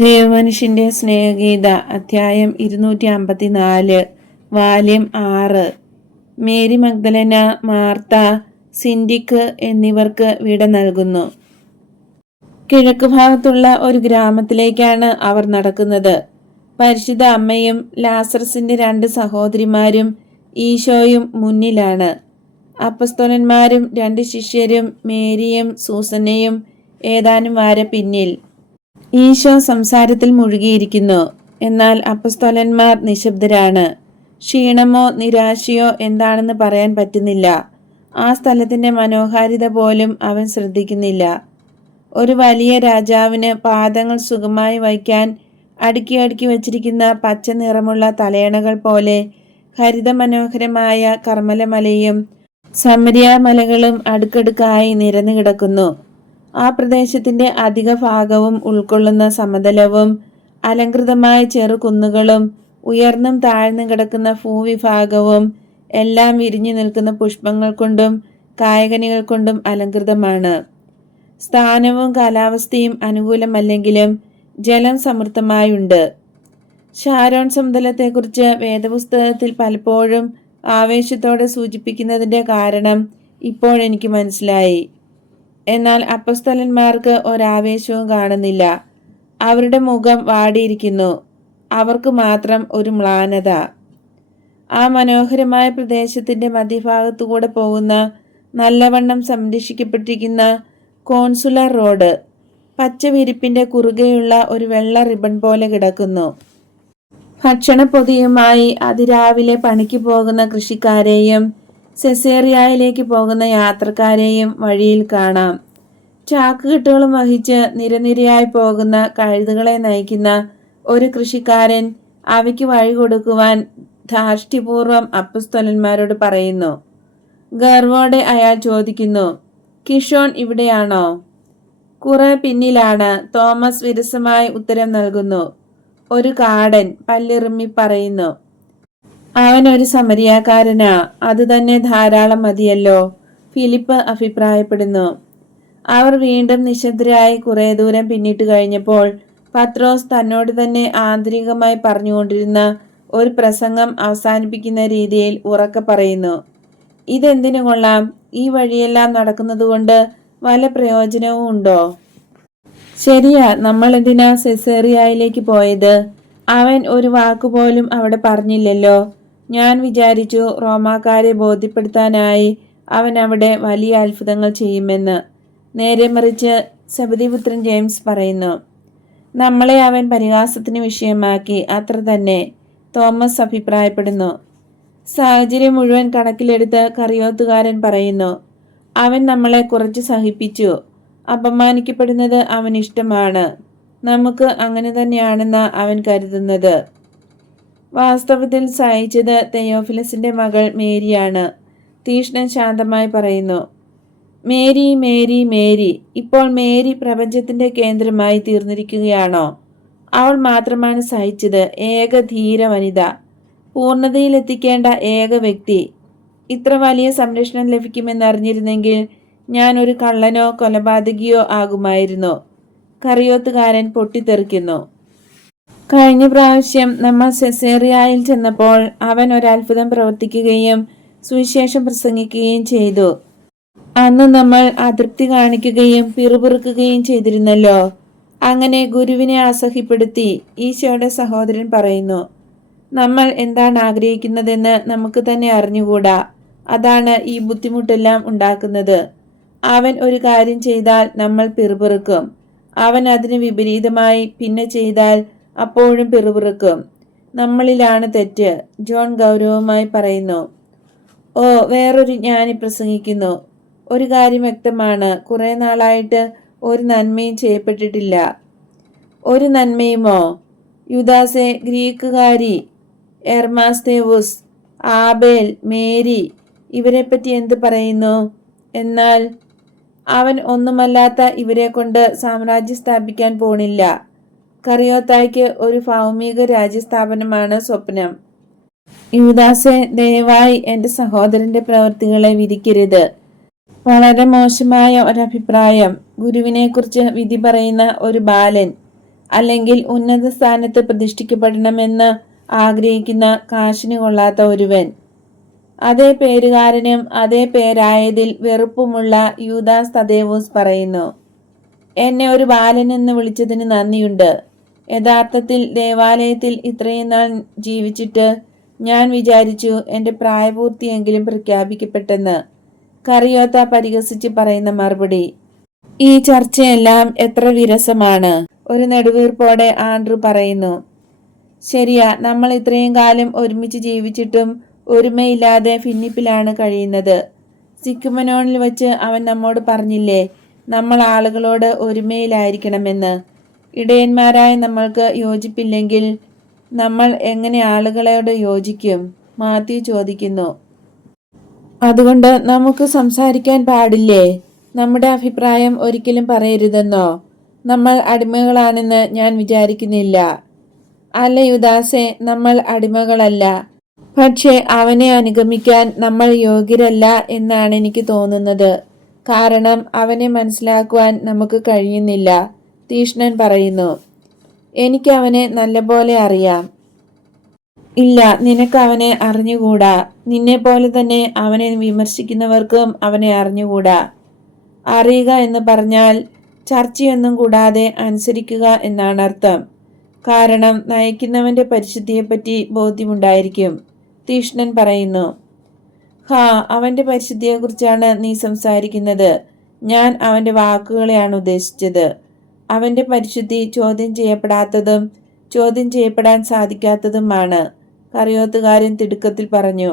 ദേവമനുഷ്യന്റെ സ്നേഹഗീത അധ്യായം 254 വാല്യം 6. മേരി മഗ്ദലന, മാർത്ത, സിൻഡിക്ക് എന്നിവർക്ക് വിട നൽകുന്നു. കിഴക്ക് ഭാഗത്തുള്ള ഒരു ഗ്രാമത്തിലേക്കാണ് അവർ നടക്കുന്നത്. പരിശുദ്ധ അമ്മയും ലാസറസിന്റെ 2 സഹോദരിമാരും ഈശോയും മുന്നിലാണ്. അപ്പസ്തോലന്മാരും 2 ശിഷ്യരും മേരിയും സൂസന്നയും ഏതാനും വാര പിന്നിൽ. ഈശോ സംസാരത്തിൽ മുഴുകിയിരിക്കുന്നു. എന്നാൽ അപ്പസ്തോലന്മാർ നിശബ്ദരാണ്. ക്ഷീണമോ നിരാശയോ എന്താണെന്ന് പറയാൻ പറ്റുന്നില്ല. ആ സ്ഥലത്തിന്റെ മനോഹാരിത പോലും അവൻ ശ്രദ്ധിക്കുന്നില്ല. ഒരു വലിയ രാജാവിന് പാദങ്ങൾ സുഖമായി വയ്ക്കാൻ അടുക്കി അടുക്കി വച്ചിരിക്കുന്ന പച്ച നിറമുള്ള തലയണകൾ പോലെ ഹരിതമനോഹരമായ കർമ്മലമലയും സമരിയ മലകളും അടുക്കടുക്കായി നിരന്നു കിടക്കുന്നു. ആ പ്രദേശത്തിന്റെ അധിക ഭാഗവും ഉൾക്കൊള്ളുന്ന സമതലവും അലങ്കൃതമായ ചെറുകുന്നുകളും ഉയർന്നും താഴ്ന്നും കിടക്കുന്ന ഭൂവിഭാഗവും എല്ലാം വിരിഞ്ഞു നിൽക്കുന്ന പുഷ്പങ്ങൾ കൊണ്ടും കായ്കനികൾ കൊണ്ടും അലങ്കൃതമാണ്. സ്ഥാനവും കാലാവസ്ഥയും അനുകൂലമല്ലെങ്കിലും ജലം സമൃദ്ധമായുണ്ട്. ഷാരോൺ സമതലത്തെക്കുറിച്ച് വേദപുസ്തകത്തിൽ പലപ്പോഴും ആവേശത്തോടെ സൂചിപ്പിക്കുന്നതിന്റെ കാരണം ഇപ്പോഴെനിക്ക് മനസ്സിലായി. എന്നാൽ അപ്പസ്തോലന്മാർക്ക് ഒരാവേശവും കാണുന്നില്ല. അവരുടെ മുഖം വാടിയിരിക്കുന്നു. അവർക്ക് മാത്രം ഒരു മ്ലാനത. ആ മനോഹരമായ പ്രദേശത്തിന്റെ മധ്യഭാഗത്തുകൂടെ പോകുന്ന നല്ലവണ്ണം സംരക്ഷിക്കപ്പെട്ടിരിക്കുന്ന കോൺസുലർ റോഡ് പച്ചവിരിപ്പിന്റെ കുറുകെയുള്ള ഒരു വെള്ള റിബൺ പോലെ കിടക്കുന്നു. ഭക്ഷണപ്പൊതിയുമായി അതിരാവിലെ പണിക്ക് പോകുന്ന കൃഷിക്കാരെയും സെസേറിയയിലേക്ക് പോകുന്ന യാത്രക്കാരെയും വഴിയിൽ കാണാം. ചാക്കുകെട്ടുകളും വഹിച്ച് നിരനിരയായി പോകുന്ന കഴുതുകളെ നയിക്കുന്ന ഒരു കൃഷിക്കാരൻ അവയ്ക്ക് വഴി കൊടുക്കുവാൻ ധാർഷ്ട്യപൂർവം അപ്പസ്തോലന്മാരോട് പറയുന്നു. ഗർവോടെ അയാൾ ചോദിക്കുന്നു, കിഷോൺ ഇവിടെയാണോ? കുറെ പിന്നിലാണ്. തോമസ് വിരസമായി ഉത്തരം നൽകുന്നു. ഒരു കാടൻ പല്ലിറുമ്മി പറയുന്നു. അവൻ ഒരു സമരിയാക്കാരനാ. അത് തന്നെ ധാരാളം മതിയല്ലോ, ഫിലിപ്പ് അഭിപ്രായപ്പെടുന്നു. അവർ വീണ്ടും നിശബ്ദരായി കുറെ ദൂരം പിന്നിട്ട് കഴിഞ്ഞപ്പോൾ പത്രോസ് തന്നോട് തന്നെ ആന്തരികമായി പറഞ്ഞുകൊണ്ടിരുന്ന ഒരു പ്രസംഗം അവസാനിപ്പിക്കുന്ന രീതിയിൽ ഉറക്കെ പറയുന്നു. ഇതെന്തിനു കൊള്ളാം? ഈ വഴിയെല്ലാം നടക്കുന്നത് കൊണ്ട് വല്ല പ്രയോജനവും ഉണ്ടോ? ശരിയാ, നമ്മൾ എന്തിനാ സെസേറിയയിലേക്ക് പോയത്? അവൻ ഒരു വാക്കുപോലും അവിടെ പറഞ്ഞില്ലല്ലോ. ഞാൻ വിചാരിച്ചു റോമാക്കാരെ ബോധ്യപ്പെടുത്താനായി അവൻ അവിടെ വലിയ അത്ഭുതങ്ങൾ ചെയ്യുമെന്ന്. നേരെ മറിച്ച് സെബദിപുത്രൻ ജെയിംസ് പറയുന്നു. നമ്മളെ അവൻ പരിഹാസത്തിന് വിഷയമാക്കി, അത്ര തന്നെ, തോമസ് അഭിപ്രായപ്പെടുന്നു. സാഹചര്യം മുഴുവൻ കണക്കിലെടുത്ത് കറിയോത്തുകാരൻ പറയുന്നു. അവൻ നമ്മളെ കുറച്ച് സഹിപ്പിച്ചു. അപമാനിക്കപ്പെടുന്നത് അവൻ ഇഷ്ടമാണ്. നമുക്ക് അങ്ങനെ തന്നെയാണെന്ന് അവൻ കരുതുന്നത്. വാസ്തവത്തിൽ സഹിച്ചത് തെയോഫിലസിന്റെ മകൾ മേരിയാണ്. തീഷ്ണൻ ശാന്തമായി പറയുന്നു. Mary, Mary, Mary. ഇപ്പോൾ മേരി പ്രപഞ്ചത്തിന്റെ കേന്ദ്രമായി തീർന്നിരിക്കുകയാണോ? അവൾ മാത്രമാണ് സഹിച്ചത്. ഏക ധീര വനിത, പൂർണ്ണതയിലെത്തിക്കേണ്ട ഏക വ്യക്തി. ഇത്ര വലിയ സംരക്ഷണം ലഭിക്കുമെന്നറിഞ്ഞിരുന്നെങ്കിൽ ഞാൻ ഒരു കള്ളനോ കൊലപാതകിയോ ആകുമായിരുന്നു. കറിയോത്തുകാരൻ പൊട്ടിത്തെറിക്കുന്നു. കഴിഞ്ഞ പ്രാവശ്യം നമ്മൾ സെസേറിയയിൽ ചെന്നപ്പോൾ അവൻ ഒരത്ഭുതം പ്രവർത്തിക്കുകയും സുവിശേഷം പ്രസംഗിക്കുകയും ചെയ്തു. അന്ന് നമ്മൾ അതൃപ്തി കാണിക്കുകയും പിറുപിറുക്കുകയും ചെയ്തിരുന്നല്ലോ. അങ്ങനെ ഗുരുവിനെ അസഹ്യപ്പെടുത്തി. ഈശോയുടെ സഹോദരൻ പറയുന്നു. നമ്മൾ എന്താണ് ആഗ്രഹിക്കുന്നതെന്ന് നമുക്ക് തന്നെ അറിഞ്ഞുകൂടാ. അതാണ് ഈ ബുദ്ധിമുട്ടെല്ലാം ഉണ്ടാക്കുന്നത്. അവൻ ഒരു കാര്യം ചെയ്താൽ നമ്മൾ പിറുപിറുക്കും. അവൻ അതിന് വിപരീതമായി പിന്നെ ചെയ്താൽ അപ്പോഴും പിറുപിറുക്കും. നമ്മളിലാണ് തെറ്റ്, ജോൺ ഗൗരവമായി പറയുന്നു. ഓ, വേറൊരു ജ്ഞാനി പ്രസംഗിക്കുന്നു. ഒരു കാര്യം വ്യക്തമാണ്, കുറെ നാളായിട്ട് ഒരു നന്മയും ചെയ്യപ്പെട്ടിട്ടില്ല. ഒരു നന്മയുമോ? യുദാസെ, ഗ്രീക്കുകാരി, എർമാസ്തേവുസ്, ആബേൽ, മേരി, ഇവരെപ്പറ്റി എന്ത് പറയുന്നു? എന്നാൽ അവൻ ഒന്നുമല്ലാത്ത ഇവരെ കൊണ്ട് സാമ്രാജ്യം സ്ഥാപിക്കാൻ പോണില്ല. കറിയോത്തായ്ക്ക് ഒരു ഭൗമിക രാജ്യസ്ഥാപനമാണ് സ്വപ്നം. യുദാസെ, ദയവായി എന്റെ സഹോദരന്റെ പ്രവൃത്തികളെ വിധിക്കരുത്. വളരെ മോശമായ ഒരഭിപ്രായം. ഗുരുവിനെ കുറിച്ച് വിധി പറയുന്ന ഒരു ബാലൻ. അല്ലെങ്കിൽ ഉന്നത സ്ഥാനത്ത് പ്രതിഷ്ഠിക്കപ്പെടണമെന്ന് ആഗ്രഹിക്കുന്ന കാശിന് കൊള്ളാത്ത ഒരുവൻ. അതേ പേരുകാരനും അതേ പേരായതിൽ വെറുപ്പുമുള്ള യൂദാസ് തദേവൂസ് പറയുന്നു, എന്നെ ഒരു ബാലനെന്ന് വിളിച്ചതിന് നന്ദിയുണ്ട്. യഥാർത്ഥത്തിൽ ദേവാലയത്തിൽ ഇത്രയും നാൾ ജീവിച്ചിട്ട് ഞാൻ വിചാരിച്ചു എൻ്റെ പ്രായപൂർത്തിയെങ്കിലും പ്രഖ്യാപിക്കപ്പെട്ടെന്ന്. കറിയോത്ത പരിഹസിച്ച് പറയുന്ന മറുപടി. ഈ ചർച്ചയെല്ലാം എത്ര വിരസമാണ്. ഒരു നെടുവീർപ്പോടെ ആൻഡ്രു പറയുന്നു. ശരിയാ, നമ്മൾ ഇത്രയും കാലം ഒരുമിച്ച് ജീവിച്ചിട്ടും ഒരുമയില്ലാതെ ഭിന്നിപ്പിലാണ് കഴിയുന്നത്. സിക്കുമനോണിൽ വെച്ച് അവൻ നമ്മോട് പറഞ്ഞില്ലേ, നമ്മൾ ആളുകളോട് ഒരുമയിലായിരിക്കണമെന്ന്. ഇടയന്മാരായ നമ്മൾക്ക് യോജിപ്പില്ലെങ്കിൽ നമ്മൾ എങ്ങനെ ആളുകളോട് യോജിക്കും? മാത്യു ചോദിക്കുന്നു. അതുകൊണ്ട് നമുക്ക് സംസാരിക്കാൻ പാടില്ലേ? നമ്മുടെ അഭിപ്രായം ഒരിക്കലും പറയരുതെന്നോ? നമ്മൾ അടിമകളാണെന്ന് ഞാൻ വിചാരിക്കുന്നില്ല. അല്ല യുദാസെ, നമ്മൾ അടിമകളല്ല. പക്ഷേ അവനെ അനുഗമിക്കാൻ നമ്മൾ യോഗ്യരല്ല എന്നാണ് എനിക്ക് തോന്നുന്നത്. കാരണം അവനെ മനസ്സിലാക്കുവാൻ നമുക്ക് കഴിയുന്നില്ല. തീഷ്ണൻ പറയുന്നു. എനിക്ക് അവനെ നല്ലപോലെ അറിയാം. ഇല്ല, നിനക്ക് അവനെ അറിഞ്ഞുകൂടാ. നിന്നെ പോലെ തന്നെ അവനെ വിമർശിക്കുന്നവർക്കും അവനെ അറിഞ്ഞുകൂടാ. അറിയുക എന്ന് പറഞ്ഞാൽ ചർച്ചയൊന്നും കൂടാതെ അനുസരിക്കുക എന്നാണ് അർത്ഥം. കാരണം നയിക്കുന്നവന്റെ പരിശുദ്ധിയെപ്പറ്റി ബോധ്യമുണ്ടായിരിക്കും. തീഷ്ണൻ പറയുന്നു. ഹാ, അവന്റെ പരിശുദ്ധിയെക്കുറിച്ചാണ് നീ സംസാരിക്കുന്നത്. ഞാൻ അവന്റെ വാക്കുകളെയാണ് ഉദ്ദേശിച്ചത്. അവന്റെ പരിശുദ്ധി ചോദ്യം ചെയ്യപ്പെടാത്തതും ചോദ്യം ചെയ്യപ്പെടാൻ സാധിക്കാത്തതുമാണ്, കറിയോത്തുകാരൻ തിടുക്കത്തിൽ പറഞ്ഞു.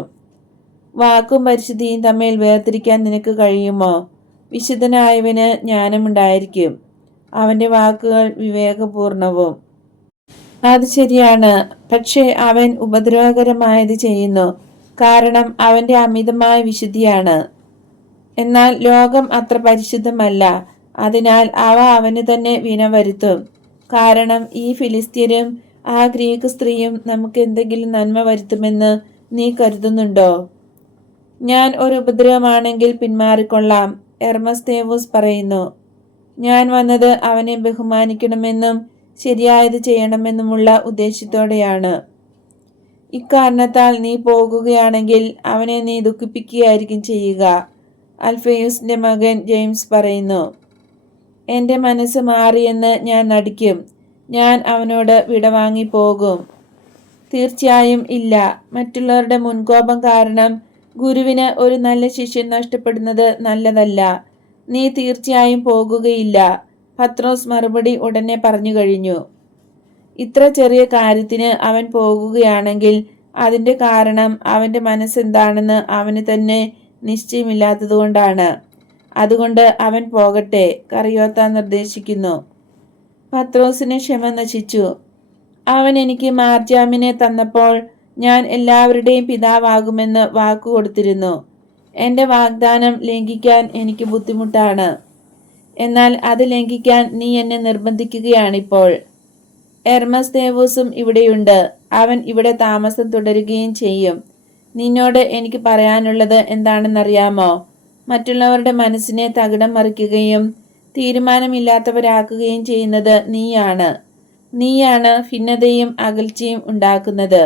വാക്കും പരിശുദ്ധിയും തമ്മിൽ വേർതിരിക്കാൻ നിനക്ക് കഴിയുമോ? വിശുദ്ധനായവന് ജ്ഞാനമുണ്ടായിരിക്കും. അവന്റെ വാക്കുകൾ വിവേകപൂർണവും. അത് ശരിയാണ്, പക്ഷേ അവൻ ഉപദ്രവകരമായത് ചെയ്യുന്നു. കാരണം അവന്റെ അമിതമായ വിശുദ്ധിയാണ്. എന്നാൽ ലോകം അത്ര പരിശുദ്ധമല്ല. അതിനാൽ അവ അവന് തന്നെ വിന വരുത്തും. കാരണം ഈ ഫിലിസ്ത്യരും ആ ഗ്രീക്ക് സ്ത്രീയും നമുക്ക് എന്തെങ്കിലും നന്മ വരുത്തുമെന്ന് നീ കരുതുന്നുണ്ടോ? ഞാൻ ഒരു ഉപദ്രവമാണെങ്കിൽ പിന്മാറിക്കൊള്ളാം, എർമസ്തേവൂസ് പറയുന്നു. ഞാൻ വന്നത് അവനെ ബഹുമാനിക്കണമെന്നും ശരിയായത് ചെയ്യണമെന്നുമുള്ള ഉദ്ദേശ്യത്തോടെയാണ്. ഇക്കാരണത്താൽ നീ പോകുകയാണെങ്കിൽ അവനെ നീ ദുഃഖിപ്പിക്കുകയായിരിക്കും ചെയ്യുക, അൽഫേയൂസിന്റെ മകൻ ജെയിംസ് പറയുന്നു. എൻ്റെ മനസ്സ് മാറിയെന്ന് ഞാൻ നടിക്കും. ഞാൻ അവനോട് വിടവാങ്ങി പോകും. തീർച്ചയായും ഇല്ല. മറ്റുള്ളവരുടെ മുൻകോപം കാരണം ഗുരുവിന് ഒരു നല്ല ശിഷ്യൻ നഷ്ടപ്പെടുന്നത് നല്ലതല്ല. നീ തീർച്ചയായും പോകുകയില്ല, പത്രോസ് മറുപടി ഉടനെ പറഞ്ഞു കഴിഞ്ഞു. ഇത്ര ചെറിയ കാര്യത്തിന് അവൻ പോകുകയാണെങ്കിൽ അതിൻ്റെ കാരണം അവൻ്റെ മനസ്സെന്താണെന്ന് അവന് തന്നെ നിശ്ചയമില്ലാത്തതുകൊണ്ടാണ്. അതുകൊണ്ട് അവൻ പോകട്ടെ, കറിയോത്ത നിർദ്ദേശിക്കുന്നു. പത്രോസിന് ക്ഷമ നശിച്ചു. അവൻ എനിക്ക് മാർജാമിനെ തന്നപ്പോൾ ഞാൻ എല്ലാവരുടെയും പിതാവാകുമെന്ന് വാക്കു കൊടുത്തിരുന്നു. എൻ്റെ വാഗ്ദാനം ലംഘിക്കാൻ എനിക്ക് ബുദ്ധിമുട്ടാണ്. എന്നാൽ അത് ലംഘിക്കാൻ നീ എന്നെ നിർബന്ധിക്കുകയാണിപ്പോൾ. എർമസ്തേവൂസും ഇവിടെയുണ്ട്. അവൻ ഇവിടെ താമസം തുടരുകയും ചെയ്യും. നിന്നോട് എനിക്ക് പറയാനുള്ളത് എന്താണെന്നറിയാമോ? മറ്റുള്ളവരുടെ മനസ്സിനെ തകിടം മറിക്കുകയും തീരുമാനമില്ലാത്തവരാക്കുകയും ചെയ്യുന്നത് നീയാണ്. നീയാണ് ഭിന്നതയും അകൽച്ചയും ഉണ്ടാക്കുന്നത്.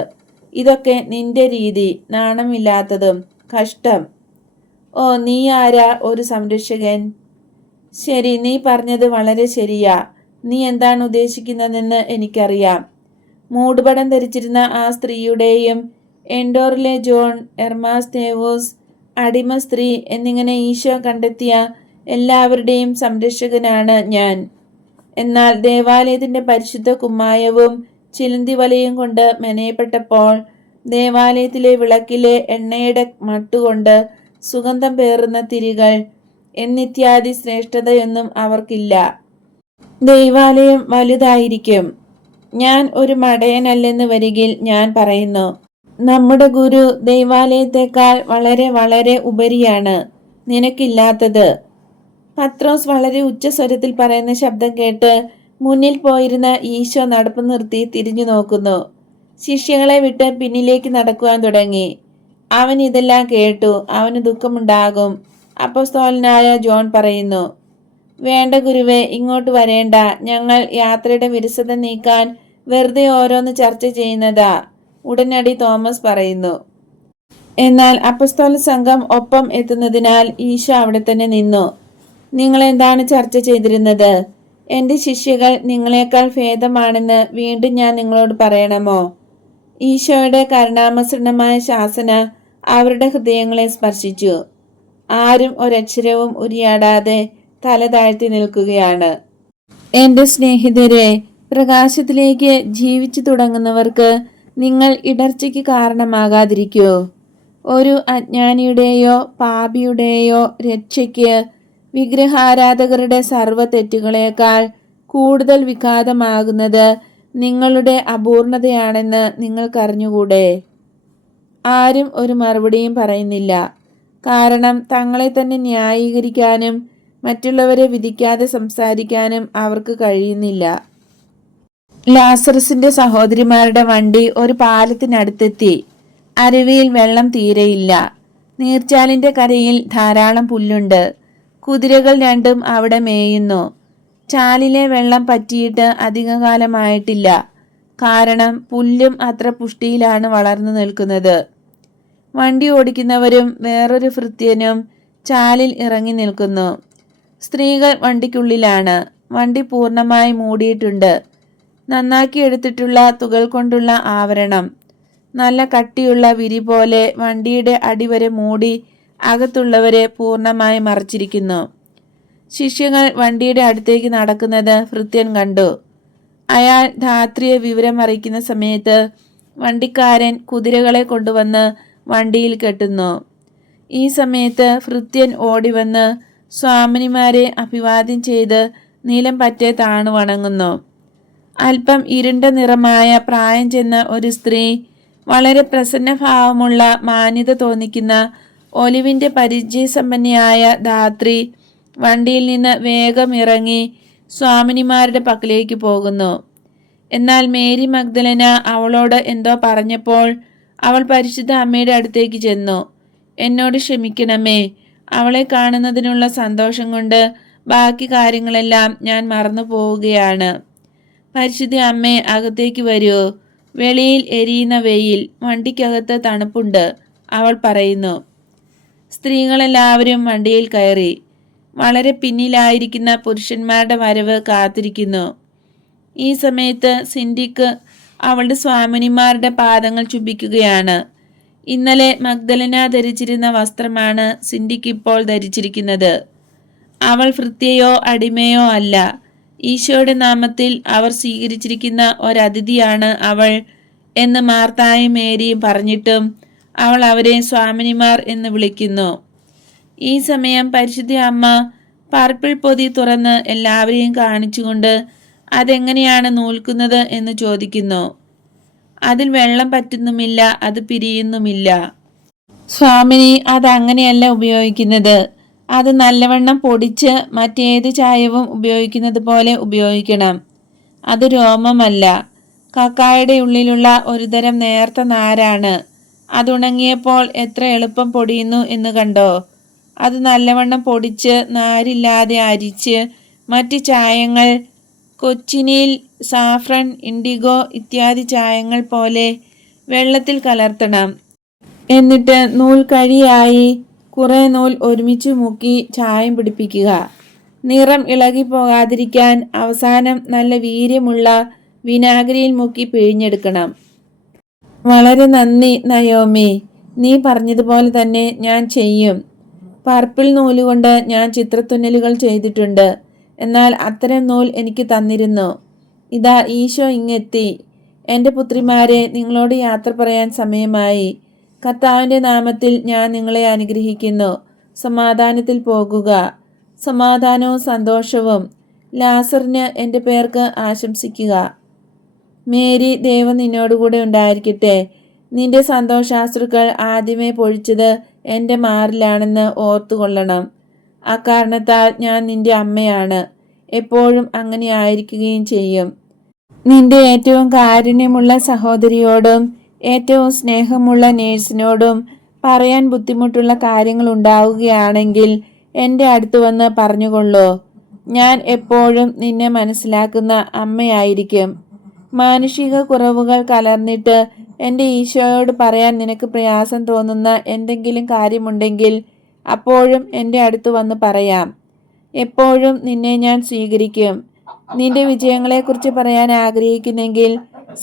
ഇതൊക്കെ നിന്റെ രീതി. നാണമില്ലാത്തതും. കഷ്ടം. ഓ, നീ ആരാ? ഒരു സംരക്ഷകൻ? ശരി, നീ പറഞ്ഞത് വളരെ ശരിയാ. നീ എന്താണ് ഉദ്ദേശിക്കുന്നതെന്ന് എനിക്കറിയാം. മൂടുപടം ധരിച്ചിരുന്ന ആ സ്ത്രീയുടെയും എൻഡോറിലെ ജോൺ, എർമാസ്തേവൂസ്, അടിമ സ്ത്രീ എന്നിങ്ങനെ ഈശോ കണ്ടെത്തിയ എല്ലാവരുടെയും സംരക്ഷകനാണ് ഞാൻ. എന്നാൽ ദേവാലയത്തിന്റെ പരിശുദ്ധ കുമ്മായവും ചിലന്തി വലയും കൊണ്ട് മെനയപ്പെട്ടപ്പോൾ ദേവാലയത്തിലെ വിളക്കിലെ എണ്ണയുടെ മട്ടുകൊണ്ട് സുഗന്ധം പേറുന്ന തിരികൾ എന്നിത്യാദി ശ്രേഷ്ഠതയൊന്നും അവർക്കില്ല. ദൈവാലയം വലുതായിരിക്കും. ഞാൻ ഒരു മടയനല്ലെന്ന് വരികിൽ ഞാൻ പറയുന്നു, നമ്മുടെ ഗുരു ദൈവാലയത്തെക്കാൾ വളരെ വളരെ ഉപരിയാണ് നിനക്കില്ലാത്തത്. പത്രോസ് വളരെ ഉച്ചസ്വരത്തിൽ പറയുന്ന ശബ്ദം കേട്ട് മുന്നിൽ പോയിരുന്ന ഈശോ നടപ്പ് നിർത്തി തിരിഞ്ഞു നോക്കുന്നു. ശിഷ്യകളെ വിട്ട് പിന്നിലേക്ക് നടക്കുവാൻ തുടങ്ങി. അവൻ ഇതെല്ലാം കേട്ടു. അവന് ദുഃഖമുണ്ടാകും. അപ്പോസ്തലനായ ജോൺ പറയുന്നു, വേണ്ട ഗുരുവേ, ഇങ്ങോട്ട് വരേണ്ട. ഞങ്ങൾ യാത്രയുടെ വിരസത നീക്കാൻ വെറുതെ ഓരോന്ന് ചർച്ച ചെയ്യുന്നതാ, ഉടനടി തോമസ് പറയുന്നു. എന്നാൽ അപ്പസ്തോല സംഘം ഒപ്പം എത്തുന്നതിനാൽ ഈശോ അവിടെ തന്നെ നിന്നു. നിങ്ങൾ എന്താണ് ചർച്ച ചെയ്തിരുന്നത്? എന്റെ ശിഷ്യകൾ നിങ്ങളെക്കാൾ ഭേദമാണെന്ന് വീണ്ടും ഞാൻ നിങ്ങളോട് പറയണമോ? ഈശോയുടെ കരുണാമസൃണമായ ശാസന അവരുടെ ഹൃദയങ്ങളെ സ്പർശിച്ചു. ആരും ഒരക്ഷരവും ഉരിയാടാതെ തല താഴ്ത്തി നിൽക്കുകയാണ്. എന്റെ സ്നേഹിതരെ, പ്രകാശത്തിലേക്ക് ജീവിച്ചു തുടങ്ങുന്നവർക്ക് നിങ്ങൾ ഇടർച്ചയ്ക്ക് കാരണമാകാതിരിക്കൂ. ഒരു അജ്ഞാനിയുടെയോ പാപിയുടെയോ രക്ഷയ്ക്ക് വിഗ്രഹാരാധകരുടെ സർവ്വ തെറ്റുകളേക്കാൾ കൂടുതൽ വിഘാതമാകുന്നത് നിങ്ങളുടെ അപൂർണതയാണെന്ന് നിങ്ങൾക്കറിഞ്ഞുകൂടെ? ആരും ഒരു മറുപടിയും പറയുന്നില്ല. കാരണം തങ്ങളെ തന്നെ ന്യായീകരിക്കാനും മറ്റുള്ളവരെ വിധിക്കാതെ സംസാരിക്കാനും അവർക്ക് കഴിയുന്നില്ല. ലാസറസിന്റെ സഹോദരിമാരുടെ വണ്ടി ഒരു പാലത്തിനടുത്തെത്തി. അരുവിയിൽ വെള്ളം തീരെയില്ല. നീർച്ചാലിന്റെ കരയിൽ ധാരാളം പുല്ലുണ്ട്. കുതിരകൾ രണ്ടും അവിടെ മേയുന്നു. ചാലിലെ വെള്ളം പറ്റിയിട്ട് അധികകാലമായിട്ടില്ല. കാരണം പുല്ലും അത്ര പുഷ്ടിയിലാണ് വളർന്നു നിൽക്കുന്നത്. വണ്ടി ഓടിക്കുന്നവരും വേറൊരു ഭൃത്യനും ചാലിൽ ഇറങ്ങി നിൽക്കുന്നു. സ്ത്രീകൾ വണ്ടിക്കുള്ളിലാണ്. വണ്ടി പൂർണ്ണമായി മൂടിയിട്ടുണ്ട്. നന്നാക്കി എടുത്തിട്ടുള്ള തുകൽ കൊണ്ടുള്ള ആവരണം നല്ല കട്ടിയുള്ള വിരി പോലെ വണ്ടിയുടെ അടിവരെ മൂടി അകത്തുള്ളവരെ പൂർണ്ണമായി മറച്ചിരിക്കുന്നു. ശിഷ്യകൾ വണ്ടിയുടെ അടുത്തേക്ക് നടക്കുന്നത് ഭൃത്യൻ കണ്ടു. അയാൾ ധാത്രിയെ വിവരം അറിയിക്കുന്ന സമയത്ത് വണ്ടിക്കാരൻ കുതിരകളെ കൊണ്ടുവന്ന് വണ്ടിയിൽ കെട്ടുന്നു. ഈ സമയത്ത് ഭൃത്യൻ ഓടിവന്ന് സ്വാമിനിമാരെ അഭിവാദ്യം ചെയ്ത് നീലം പറ്റെ താണു വണങ്ങുന്നു. അല്പം ഇരുണ്ട നിറമായ പ്രായം ചെന്ന ഒരു സ്ത്രീ വളരെ മാന്യത തോന്നിക്കുന്ന ഒലിവിന്റെ പരിചയസമ്പന്നയായ ധാത്രി വണ്ടിയിൽ നിന്ന് വേഗം ഇറങ്ങി സ്വാമിനിമാരുടെ പക്കലേക്ക് പോകുന്നു. എന്നാൽ മേരി മഗ്ദലന അവളോട് എന്തോ പറഞ്ഞപ്പോൾ അവൾ പരിശുദ്ധ അമ്മയുടെ അടുത്തേക്ക് ചെന്നു. എന്നോട് ക്ഷമിക്കണമേ, അവളെ കാണുന്നതിനുള്ള സന്തോഷം കൊണ്ട് ബാക്കി കാര്യങ്ങളെല്ലാം ഞാൻ മറന്നു പോവുകയാണ്. പരിശുദ്ധ അമ്മേ, അകത്തേക്ക് വരൂ. വെളിയിൽ എരിയുന്ന വെയിൽ, വണ്ടിക്കകത്ത് തണുപ്പുണ്ട്, അവൾ പറയുന്നു. സ്ത്രീകളെല്ലാവരും വണ്ടിയിൽ കയറി. വളരെ പിന്നിലായിരിക്കുന്ന പുരുഷന്മാരുടെ വരവ് കാത്തിരിക്കുന്നു. ഈ സമയത്ത് സിൻഡിക്ക് അവളുടെ സ്വാമിനിമാരുടെ പാദങ്ങൾ ചുംബിക്കുകയാണ്. ഇന്നലെ മഗ്ദലന ധരിച്ചിരുന്ന വസ്ത്രമാണ് സിൻഡിക്ക് ഇപ്പോൾ ധരിച്ചിരിക്കുന്നത്. അവൾ ഭൃത്യയോ അടിമയോ അല്ല. ഈശോയുടെ നാമത്തിൽ അവർ സ്വീകരിച്ചിരിക്കുന്ന ഒരതിഥിയാണ് അവൾ എന്ന് മാർത്തായും മേരിയും പറഞ്ഞിട്ടും അവൾ അവരെ സ്വാമിനിമാർ എന്ന് വിളിക്കുന്നു. ഈ സമയം പരിശുദ്ധ അമ്മ പർപ്പിൾ പൊതി തുറന്ന് എല്ലാവരെയും കാണിച്ചുകൊണ്ട് അതെങ്ങനെയാണ് നൂൽക്കുന്നത് എന്ന് ചോദിക്കുന്നു. അതിൽ വെള്ളം പറ്റുന്നുമില്ല, അത് പിരിയുന്നുമില്ല. സ്വാമിനി, അതങ്ങനെയല്ല ഉപയോഗിക്കുന്നത്. അത് നല്ലവണ്ണം പൊടിച്ച് മറ്റേത് ചായവും ഉപയോഗിക്കുന്നത് പോലെ ഉപയോഗിക്കണം. അത് രോമമല്ല, കക്കായുടെ ഉള്ളിലുള്ള ഒരുതരം നേർത്ത നാരാണ്. അതുണങ്ങിയപ്പോൾ എത്ര എളുപ്പം പൊടിയുന്നു എന്ന് കണ്ടോ? അത് നല്ലവണ്ണം പൊടിച്ച് നാരില്ലാതെ അരിച്ച് മറ്റ് ചായങ്ങൾ, കൊച്ചിനിൽ, സാഫ്രൺ, ഇൻഡിഗോ ഇത്യാദി ചായങ്ങൾ പോലെ വെള്ളത്തിൽ കലർത്തണം. എന്നിട്ട് നൂൽ കഴിയായി കുറെ നൂൽ ഒരുമിച്ച് മുക്കി ചായം പിടിപ്പിക്കുക. നിറം ഇളകി പോകാതിരിക്കാൻ അവസാനം നല്ല വീര്യമുള്ള വിനാഗിരിയിൽ മുക്കി പിഴിഞ്ഞെടുക്കണം. വളരെ നന്ദി നയോമി, നീ പറഞ്ഞതുപോലെ തന്നെ ഞാൻ ചെയ്യും. പർപ്പിൾ നൂലുകൊണ്ട് ഞാൻ ചിത്രത്തുന്നലുകൾ ചെയ്തിട്ടുണ്ട്. എന്നാൽ അത്തരം നൂൽ എനിക്ക് തന്നിരുന്നു. ഇതാ ഈശോ ഇങ്ങെത്തി. എൻ്റെ പുത്രിമാരെ, നിങ്ങളോട് യാത്ര പറയാൻ സമയമായി. കർത്താവിൻ്റെ നാമത്തിൽ ഞാൻ നിങ്ങളെ അനുഗ്രഹിക്കുന്നു. സമാധാനത്തിൽ പോകുക. സമാധാനവും സന്തോഷവും. ലാസറിന് എൻ്റെ പേർക്ക് ആശംസിക്കുക. മേരി, ദൈവം നിന്നോടുകൂടെ ഉണ്ടായിരിക്കട്ടെ. നിന്റെ സന്തോഷാശ്രുക്കൾ ആദ്യമേ പൊഴിച്ചത് എൻ്റെ മാറിലാണെന്ന് ഓർത്തുകൊള്ളണം. അക്കാരണത്താൽ ഞാൻ നിന്റെ അമ്മയാണ്. എപ്പോഴും അങ്ങനെ ആയിരിക്കുകയും ചെയ്യും. നിന്റെ ഏറ്റവും കാരുണ്യമുള്ള സഹോദരിയോടും ഏറ്റവും സ്നേഹമുള്ള നേഴ്സിനോടും പറയാൻ ബുദ്ധിമുട്ടുള്ള കാര്യങ്ങൾ ഉണ്ടാവുകയാണെങ്കിൽ എൻ്റെ അടുത്ത് വന്ന് പറഞ്ഞുകൊള്ളൂ. ഞാൻ എപ്പോഴും നിന്നെ മനസ്സിലാക്കുന്ന അമ്മയായിരിക്കും. മാനുഷിക കുറവുകൾ കലർന്നിട്ട് എൻ്റെ ഈശോയോട് പറയാൻ നിനക്ക് പ്രയാസം തോന്നുന്ന എന്തെങ്കിലും കാര്യമുണ്ടെങ്കിൽ അപ്പോഴും എൻ്റെ അടുത്ത് വന്ന് പറയാം. എപ്പോഴും നിന്നെ ഞാൻ സ്വീകരിക്കും. നിന്റെ വിജയങ്ങളെക്കുറിച്ച് പറയാൻ ആഗ്രഹിക്കുന്നെങ്കിൽ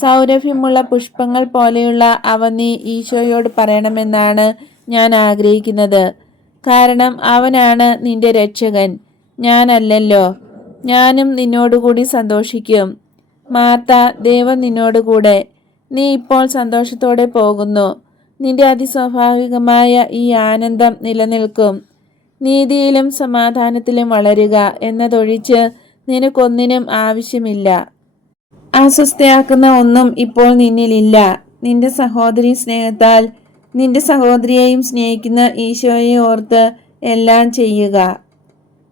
സൗരഭ്യമുള്ള പുഷ്പങ്ങൾ പോലെയുള്ള അവ നീ ഈശോയോട് പറയണമെന്നാണ് ഞാൻ ആഗ്രഹിക്കുന്നത്. കാരണം അവനാണ് നിന്റെ രക്ഷകൻ, ഞാനല്ലല്ലോ. ഞാനും നിന്നോടുകൂടി സന്തോഷിക്കും. മാർത്ത, ദൈവം നിന്നോടുകൂടെ. നീ ഇപ്പോൾ സന്തോഷത്തോടെ പോകുന്നു. നിന്റെ അതിസ്വാഭാവികമായ ഈ ആനന്ദം നിലനിൽക്കും. നീതിയിലും സമാധാനത്തിലും വളരുക എന്നതൊഴിച്ച് നിനക്കൊന്നിനും ആവശ്യമില്ല. അസ്വസ്ഥയാക്കുന്ന ഒന്നും ഇപ്പോൾ നിന്നിലില്ല. നിന്റെ സഹോദരി സ്നേഹത്താൽ നിന്റെ സഹോദരിയെയും സ്നേഹിക്കുന്ന ഈശോയെ ഓർത്ത് എല്ലാം ചെയ്യുക.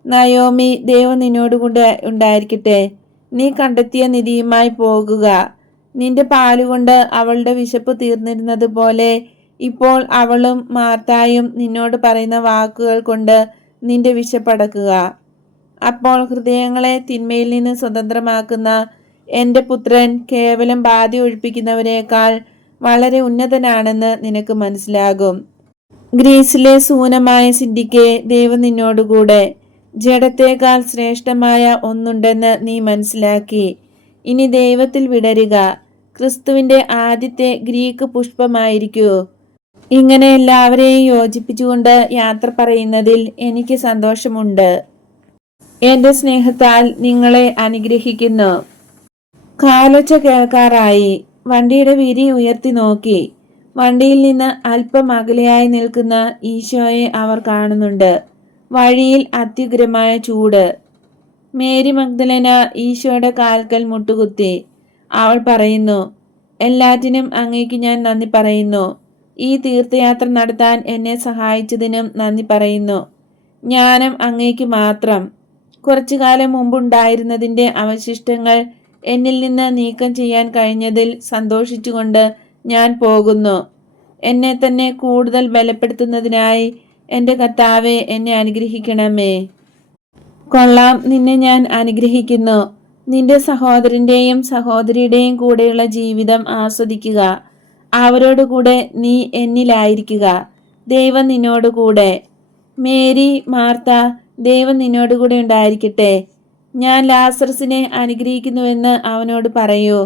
നയോമി, ദൈവം നിന്നോടുകൂടെ ഉണ്ടായിരിക്കട്ടെ. നീ കണ്ടെത്തിയ നിധിയുമായി പോകുക. നിന്റെ പാലുകൊണ്ട് അവളുടെ വിശപ്പ് തീർന്നിരുന്നത് പോലെ ഇപ്പോൾ അവളും മാർത്തായും നിന്നോട് പറയുന്ന വാക്കുകൾ കൊണ്ട് നിന്റെ വിശപ്പടക്കുക. അപ്പോൾ ഹൃദയങ്ങളെ തിന്മയിൽ നിന്ന് സ്വതന്ത്രമാക്കുന്ന എൻ്റെ പുത്രൻ കേവലം ബാധ ഒഴിപ്പിക്കുന്നവനേക്കാൾ വളരെ ഉന്നതനാണെന്ന് നിനക്ക് മനസ്സിലാകും. ഗ്രീസിലെ സൂനമായ സിന്ധിക്കെ, ദൈവം നിന്നോടുകൂടെ. ജഡത്തേക്കാൾ ശ്രേഷ്ഠമായ ഒന്നുണ്ടെന്ന് നീ മനസ്സിലാക്കി. ഇനി ദൈവത്തിൽ വിടരുക. ക്രിസ്തുവിൻ്റെ ആദ്യത്തെ ഗ്രീക്ക് പുഷ്പമായിരിക്കൂ. ഇങ്ങനെ എല്ലാവരെയും യോജിപ്പിച്ചുകൊണ്ട് യാത്ര പറയുന്നതിൽ എനിക്ക് സന്തോഷമുണ്ട്. എൻ്റെ സ്നേഹത്താൽ നിങ്ങളെ അനുഗ്രഹിക്കുന്നു. കാലൊച്ച കേൾക്കാറായി. വണ്ടിയുടെ വിരി ഉയർത്തി നോക്കി. വണ്ടിയിൽ നിന്ന് അല്പം അകലെയായി നിൽക്കുന്ന ഈശോയെ അവർ കാണുന്നുണ്ട്. വഴിയിൽ അത്യുഗ്രമായ ചൂട്. മേരി മഗ്ദലന ഈശോയുടെ കാൽക്കൽ മുട്ടുകുത്തി. അവൾ പറയുന്നു, എല്ലാറ്റിനും അങ്ങേക്ക് ഞാൻ നന്ദി പറയുന്നു. ഈ തീർത്ഥയാത്ര നടത്താൻ എന്നെ സഹായിച്ചതിനും നന്ദി പറയുന്നു. ജ്ഞാനം അങ്ങേക്ക് മാത്രം. കുറച്ചു കാലം മുമ്പുണ്ടായിരുന്നതിൻ്റെ അവശിഷ്ടങ്ങൾ എന്നിൽ നിന്ന് നീക്കം ചെയ്യാൻ കഴിഞ്ഞതിൽ സന്തോഷിച്ചുകൊണ്ട് ഞാൻ പോകുന്നു. എന്നെ തന്നെ കൂടുതൽ ബലപ്പെടുത്തുന്നതിനായി എൻ്റെ കർത്താവേ, എന്നെ അനുഗ്രഹിക്കണമേ. കൊള്ളാം, നിന്നെ ഞാൻ അനുഗ്രഹിക്കുന്നു. നിന്റെ സഹോദരൻ്റെയും സഹോദരിയുടെയും കൂടെയുള്ള ജീവിതം ആസ്വദിക്കുക. അവരോടുകൂടെ നീ എന്നിലായിരിക്കുക. ദൈവം നിന്നോടുകൂടെ. മേരി, മാർത്ത, ദൈവം നിന്നോടുകൂടെ ഉണ്ടായിരിക്കട്ടെ. ഞാൻ ലാസറസിനെ അനുഗ്രഹിക്കുന്നുവെന്ന് അവനോട് പറയൂ.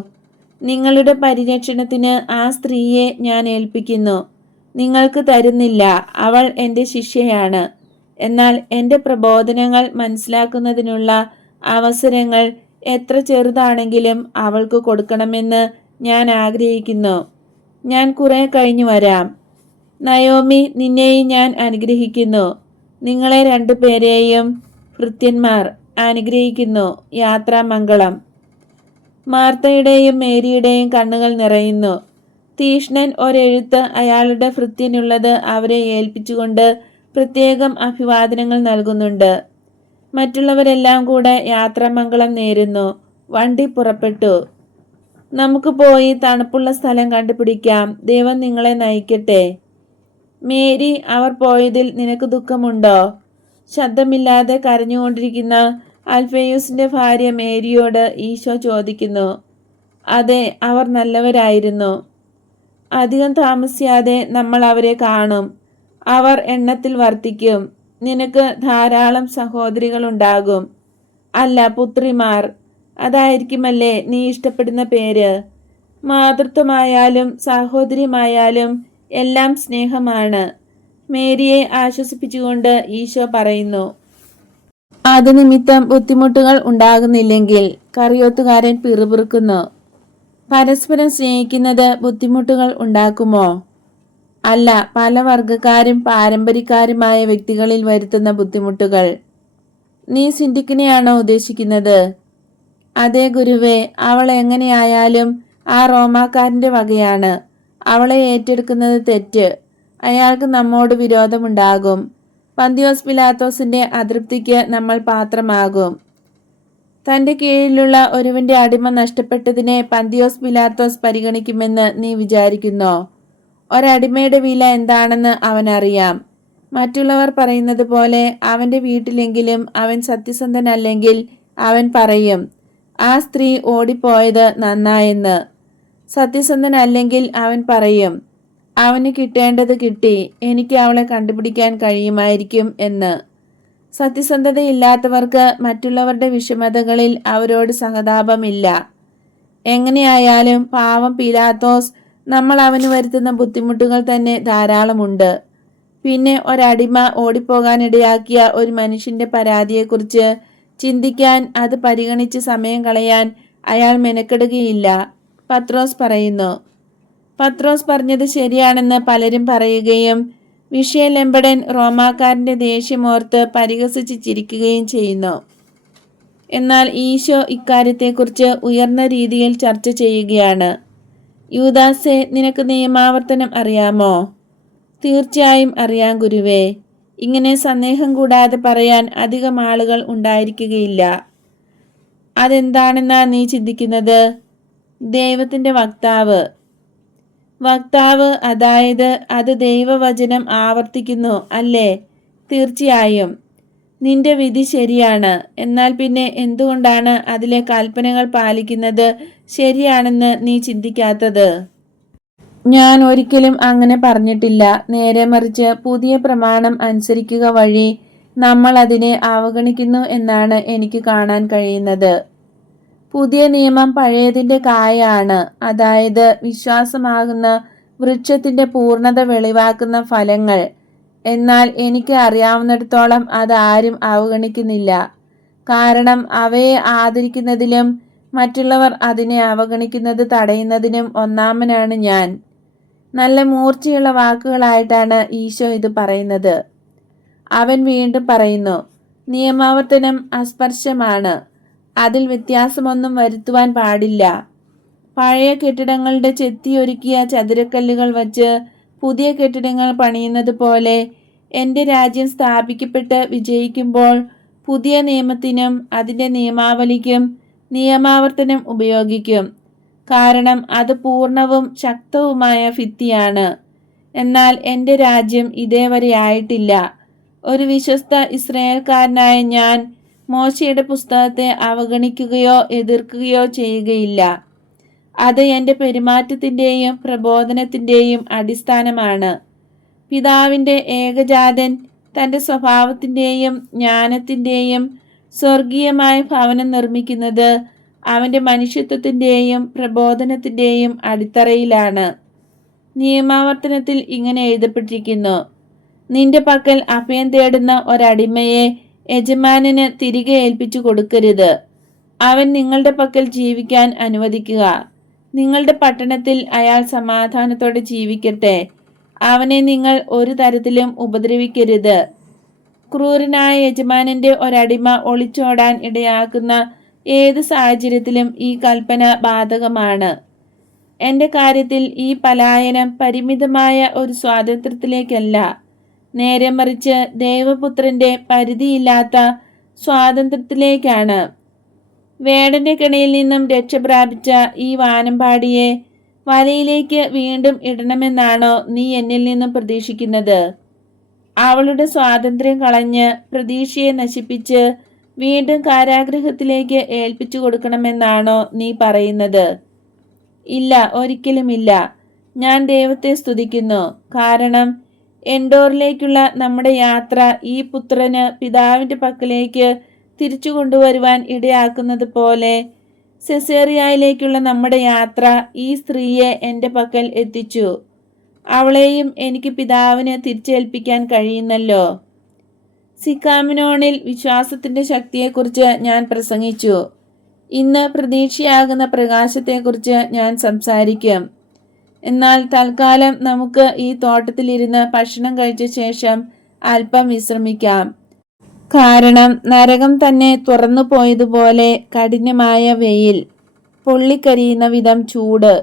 നിങ്ങളുടെ പരിരക്ഷണത്തിന് ആ സ്ത്രീയെ ഞാൻ ഏൽപ്പിക്കുന്നു. നിങ്ങൾക്ക് തരുന്നില്ല, അവൾ എൻ്റെ ശിഷ്യയാണ്. എന്നാൽ എൻ്റെ പ്രബോധനങ്ങൾ മനസ്സിലാക്കുന്നതിനുള്ള അവസരങ്ങൾ എത്ര ചെറുതാണെങ്കിലും അവൾക്ക് കൊടുക്കണമെന്ന് ഞാൻ ആഗ്രഹിക്കുന്നു. ഞാൻ കുറെ കഴിഞ്ഞു വരാം. നയോമി, നിന്നെയും ഞാൻ അനുഗ്രഹിക്കുന്നു. നിങ്ങളെ രണ്ടുപേരെയും ഭൃത്യന്മാർ അനുഗ്രഹിക്കുന്നു. യാത്രാമംഗളം. മാർത്തയുടെയും മേരിയുടെയും കണ്ണുകൾ നിറയുന്നു. തീഷ്ണൻ ഒരെഴുത്ത് അയാളുടെ ഭൃത്യനുള്ളത് അവരെ ഏൽപ്പിച്ചുകൊണ്ട് പ്രത്യേകം അഭിവാദനങ്ങൾ നൽകുന്നുണ്ട്. മറ്റുള്ളവരെല്ലാം കൂടെ യാത്രാമംഗളം നേരുന്നു. വണ്ടി പുറപ്പെട്ടു. നമുക്ക് പോയി തണുപ്പുള്ള സ്ഥലം കണ്ടുപിടിക്കാം. ദൈവം നിങ്ങളെ നയിക്കട്ടെ. മേരി, അവർ പോയതിൽ നിനക്ക് ദുഃഖമുണ്ടോ? ശബ്ദമില്ലാതെ കരഞ്ഞുകൊണ്ടിരിക്കുന്ന അൽഫേയൂസിന്റെ ഭാര്യ മേരിയോട് ഈശോ ചോദിക്കുന്നു. അതെ, അവർ നല്ലവരായിരുന്നു. അധികം താമസിയാതെ നമ്മൾ അവരെ കാണും. അവർ എണ്ണത്തിൽ വർദ്ധിക്കും. നിനക്ക് ധാരാളം സഹോദരികളുണ്ടാകും. അല്ല, പുത്രിമാർ. അതായിരിക്കുമല്ലേ നീ ഇഷ്ടപ്പെടുന്ന പേര്. മാതൃത്വമായാലും സഹോദര്യമായാലും എല്ലാം സ്നേഹമാണ്. മേരിയെ ആശ്വസിപ്പിച്ചുകൊണ്ട് ഈശോ പറയുന്നു. അത് നിമിത്തം ബുദ്ധിമുട്ടുകൾ ഉണ്ടാകുന്നില്ലെങ്കിൽ. കറിയോത്തുകാരൻ പിറുപിറുക്കുന്നു. പരസ്പരം സ്നേഹിക്കുന്നത് ബുദ്ധിമുട്ടുകൾ ഉണ്ടാക്കുമോ? അല്ല, പല വർഗക്കാരും പാരമ്പര്യക്കാരുമായ വ്യക്തികളിൽ വരുത്തുന്ന ബുദ്ധിമുട്ടുകൾ. നീ സിന്ധിക്കിനെയാണോ ഉദ്ദേശിക്കുന്നത്? അതെ ഗുരുവേ, അവൾ എങ്ങനെയായാലും ആ റോമാക്കാരൻ്റെ വകയാണ്. അവളെ ഏറ്റെടുക്കുന്നത് തെറ്റ്. അയാൾക്ക് നമ്മോട് വിരോധമുണ്ടാകും. പന്തിയോസ് പിലാത്തോസിന്റെ അതൃപ്തിക്ക് നമ്മൾ പാത്രമാകും. തൻ്റെ കീഴിലുള്ള ഒരുവന്റെ അടിമ നഷ്ടപ്പെട്ടതിനെ പന്തിയോസ് പിലാത്തോസ് പരിഗണിക്കുമെന്ന് നീ വിചാരിക്കുന്നോ? ഒരടിമയുടെ വില എന്താണെന്ന് അവനറിയാം. മറ്റുള്ളവർ പറയുന്നത് പോലെ അവൻ്റെ വീട്ടിലെങ്കിലും അവൻ സത്യസന്ധനല്ലെങ്കിൽ അവൻ പറയും, ആ സ്ത്രീ ഓടിപ്പോയത് നന്നായെന്ന്. സത്യസന്ധനല്ലെങ്കിൽ അവൻ പറയും, അവന് കിട്ടേണ്ടത് കിട്ടി, എനിക്ക് അവളെ കണ്ടുപിടിക്കാൻ കഴിയുമായിരിക്കും എന്ന്. സത്യസന്ധതയില്ലാത്തവർക്ക് മറ്റുള്ളവരുടെ വിഷമതകളിൽ അവരോട് സഹതാപമില്ല. എങ്ങനെയായാലും പാവം പീലാത്തോസ് നമ്മൾ അവന് വരുത്തുന്ന ബുദ്ധിമുട്ടുകൾ തന്നെ ധാരാളമുണ്ട്. പിന്നെ ഒരടിമ ഓടിപ്പോകാനിടയാക്കിയ ഒരു മനുഷ്യന്റെ പരാതിയെക്കുറിച്ച് ചിന്തിക്കാൻ, അത് പരിഗണിച്ച് സമയം കളയാൻ അയാൾ മെനക്കെടുകയില്ല. പത്രോസ് പറയുന്നു. പത്രോസ് പറഞ്ഞത് ശരിയാണെന്ന് പലരും പറയുകയും വിഷയലംബടൻ റോമാക്കാരന്റെ ദേഷ്യമോർത്ത് പരിഹസിച്ച് ചിരിക്കുകയും ചെയ്യുന്നു. എന്നാൽ ഈശോ ഇക്കാര്യത്തെക്കുറിച്ച് ഉയർന്ന രീതിയിൽ ചർച്ച ചെയ്യുകയാണ്. യൂദാസേ, നിനക്ക് നിയമാവർത്തനം അറിയാമോ? തീർച്ചയായും അറിയാം ഗുരുവേ. ഇങ്ങനെ സന്ദേഹം കൂടാതെ പറയാൻ അധികം ആളുകൾ ഉണ്ടായിരിക്കുകയില്ല. അതെന്താണെന്നാ നീ ചിന്തിക്കുന്നത്? ദൈവത്തിന്റെ വക്താവ്. വക്താവ്, അതായത് അത് ദൈവവചനം ആവർത്തിക്കുന്നു അല്ലേ? തീർച്ചയായും. നിന്റെ വിധി ശരിയാണ്. എന്നാൽ പിന്നെ എന്തുകൊണ്ടാണ് അതിലെ കൽപ്പനകൾ പാലിക്കുന്നത് ശരിയാണെന്ന് നീ ചിന്തിക്കാത്തത്? ഞാൻ ഒരിക്കലും അങ്ങനെ പറഞ്ഞിട്ടില്ല. നേരെ മറിച്ച് പുതിയ പ്രമാണം അനുസരിക്കുക വഴി നമ്മൾ അതിനെ അവഗണിക്കുന്നു എന്നാണ് എനിക്ക് കാണാൻ കഴിയുന്നത്. പുതിയ നിയമം പഴയതിൻ്റെ കായാണ്, അതായത് വിശ്വാസമാകുന്ന വൃക്ഷത്തിന്റെ പൂർണ്ണത വെളിവാക്കുന്ന ഫലങ്ങൾ. എന്നാൽ എനിക്ക് അറിയാവുന്നിടത്തോളം അത് ആരും അവഗണിക്കുന്നില്ല. കാരണം അവയെ ആദരിക്കുന്നതിലും മറ്റുള്ളവർ അതിനെ അവഗണിക്കുന്നത് തടയുന്നതിനും ഒന്നാമനാണ് ഞാൻ. നല്ല മൂർച്ചയുള്ള വാക്കുകളായിട്ടാണ് ഈശോ ഇത് പറയുന്നത്. അവൻ വീണ്ടും പറയുന്നു, നിയമാവർത്തനം അസ്പർശമാണ്. അതിൽ വ്യത്യാസമൊന്നും വരുത്തുവാൻ പാടില്ല. പഴയ കെട്ടിടങ്ങളുടെ ചെത്തിയൊരുക്കിയ ചതുരക്കല്ലുകൾ വച്ച് പുതിയ കെട്ടിടങ്ങൾ പണിയുന്നത് പോലെ എൻ്റെ രാജ്യം സ്ഥാപിക്കപ്പെട്ട് വിജയിക്കുമ്പോൾ പുതിയ നിയമത്തിനും അതിൻ്റെ നിയമാവലിക്കും നിയമാവർത്തനം ഉപയോഗിക്കും. കാരണം അത് പൂർണ്ണവും ശക്തവുമായ ഭിത്തിയാണ്. എന്നാൽ എൻ്റെ രാജ്യം ഇതേവരെ ആയിട്ടില്ല. ഒരു വിശ്വസ്ത ഇസ്രായേൽക്കാരനായ ഞാൻ മോശയുടെ പുസ്തകത്തെ അവഗണിക്കുകയോ എതിർക്കുകയോ ചെയ്യുകയില്ല. അത് എൻ്റെ പെരുമാറ്റത്തിൻ്റെയും പ്രബോധനത്തിൻ്റെയും അടിസ്ഥാനമാണ്. പിതാവിൻ്റെ ഏകജാതൻ തൻ്റെ സ്വഭാവത്തിൻ്റെയും ജ്ഞാനത്തിൻ്റെയും സ്വർഗീയമായ ഭവനം നിർമ്മിക്കുന്നത് അവൻ്റെ മനുഷ്യത്വത്തിൻ്റെയും പ്രബോധനത്തിൻ്റെയും അടിത്തറയിലാണ്. നിയമാവർത്തനത്തിൽ ഇങ്ങനെ എഴുതപ്പെട്ടിരിക്കുന്നു, നിന്റെ പക്കൽ അഭയം തേടുന്ന ഒരടിമയെ യജമാനന് തിരികെ ഏൽപ്പിച്ചു കൊടുക്കരുത്. അവൻ നിങ്ങളുടെ പക്കൽ ജീവിക്കാൻ അനുവദിക്കുക. നിങ്ങളുടെ പട്ടണത്തിൽ അയാൾ സമാധാനത്തോടെ ജീവിക്കട്ടെ. അവനെ നിങ്ങൾ ഒരു തരത്തിലും ഉപദ്രവിക്കരുത്. ക്രൂരനായ യജമാനന്റെ ഒരടിമ ഒളിച്ചോടാൻ ഇടയാക്കുന്ന ഏത് സാഹചര്യത്തിലും ഈ കൽപ്പന ബാധകമാണ്. എൻ്റെ കാര്യത്തിൽ ഈ പലായനം പരിമിതമായ ഒരു സ്വാതന്ത്ര്യത്തിലേക്കല്ല, നേരെ മറിച്ച് ദൈവപുത്രന്റെ പരിധിയില്ലാത്ത സ്വാതന്ത്ര്യത്തിലേക്കാണ്. വേടന്റെ കെണിയിൽ നിന്നും രക്ഷ പ്രാപിച്ച ഈ വാനമ്പാടിയെ വലയിലേക്ക് വീണ്ടും ഇടണമെന്നാണോ നീ എന്നിൽ നിന്നും പ്രതീക്ഷിക്കുന്നത്? അവളുടെ സ്വാതന്ത്ര്യം കളഞ്ഞ് പ്രതീക്ഷയെ നശിപ്പിച്ച് വീണ്ടും കാരാഗൃഹത്തിലേക്ക് ഏൽപ്പിച്ചു കൊടുക്കണമെന്നാണോ നീ പറയുന്നത്? ഇല്ല, ഒരിക്കലുമില്ല. ഞാൻ ദൈവത്തെ സ്തുതിക്കുന്നു. കാരണം എൻഡോറിലേക്കുള്ള നമ്മുടെ യാത്ര ഈ പുത്രന് പിതാവിൻ്റെ പക്കലേക്ക് തിരിച്ചു കൊണ്ടുവരുവാൻ ഇടയാക്കുന്നത് പോലെ സെസേറിയയിലേക്കുള്ള നമ്മുടെ യാത്ര ഈ സ്ത്രീയെ എൻ്റെ പക്കൽ എത്തിച്ചു. അവളെയും എനിക്ക് പിതാവിന് തിരിച്ചേൽപ്പിക്കാൻ കഴിയുന്നല്ലോ. സിക്കാമിനോണിൽ വിശ്വാസത്തിൻ്റെ ശക്തിയെക്കുറിച്ച് ഞാൻ പ്രസംഗിച്ചു. ഇന്ന് പ്രതീക്ഷയാകുന്ന പ്രകാശത്തെക്കുറിച്ച് ഞാൻ സംസാരിക്കും. എന്നാൽ തൽക്കാലം നമുക്ക് ഈ തോട്ടത്തിലിരുന്ന് ഭക്ഷണം കഴിച്ച ശേഷം അല്പം വിശ്രമിക്കാം. കാരണം നരകം തന്നെ തുറന്നു പോയതുപോലെ കഠിനമായ വെയിൽ, പൊള്ളിക്കരിയുന്ന വിധം ചൂട്